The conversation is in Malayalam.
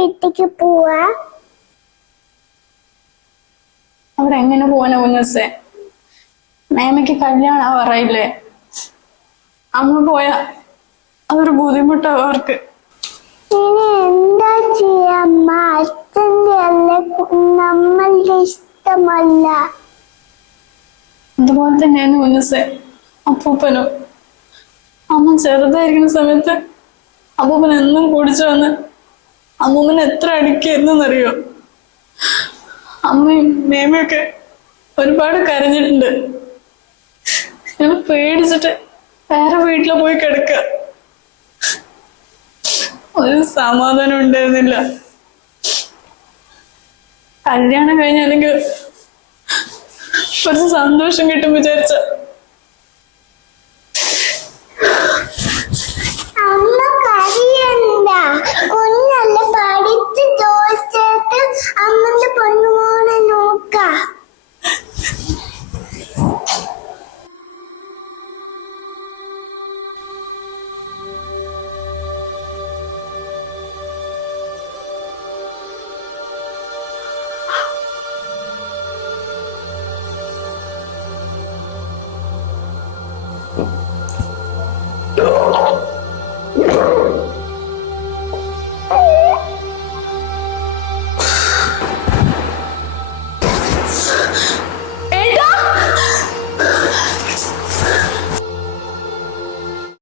വീട്ടിക്ക് പോവാ? അവിടെ എങ്ങനെ പോവാനാ കുഞ്ഞുസേ? മേമയ്ക്ക് കല്യാണം പറയില്ലേ? അമ്മ പോയാ അതൊരു ബുദ്ധിമുട്ടാവും അവർക്ക്. ഇനി എന്താ ചെയ്യമ്മ? അച്ഛൻ്റെ അല്ലേ, നമ്മളുടെ ഇഷ്ടമല്ല. അതുപോലെ തന്നെയാണ് കുഞ്ഞുസേ അപ്പൂപ്പനും. അമ്മ ചെറുതായിരിക്കുന്ന സമയത്ത് അപ്പൂപ്പൻ എന്നും കുടിച്ചു വന്ന് അമ്മൂമ്മനെ എത്ര അടിക്കായിരുന്നറിയോ? അമ്മയും മേമയൊക്കെ ഒരുപാട് കരഞ്ഞിട്ടുണ്ട്. ഞാൻ പേടിച്ചിട്ട് വേറെ വീട്ടില് പോയി കിടക്ക. ഒരു സമാധാനം ഉണ്ടായിരുന്നില്ല. കല്യാണം കഴിഞ്ഞ അല്ലെങ്കിൽ കുറച്ച് സന്തോഷം കിട്ടും വിചാരിച്ച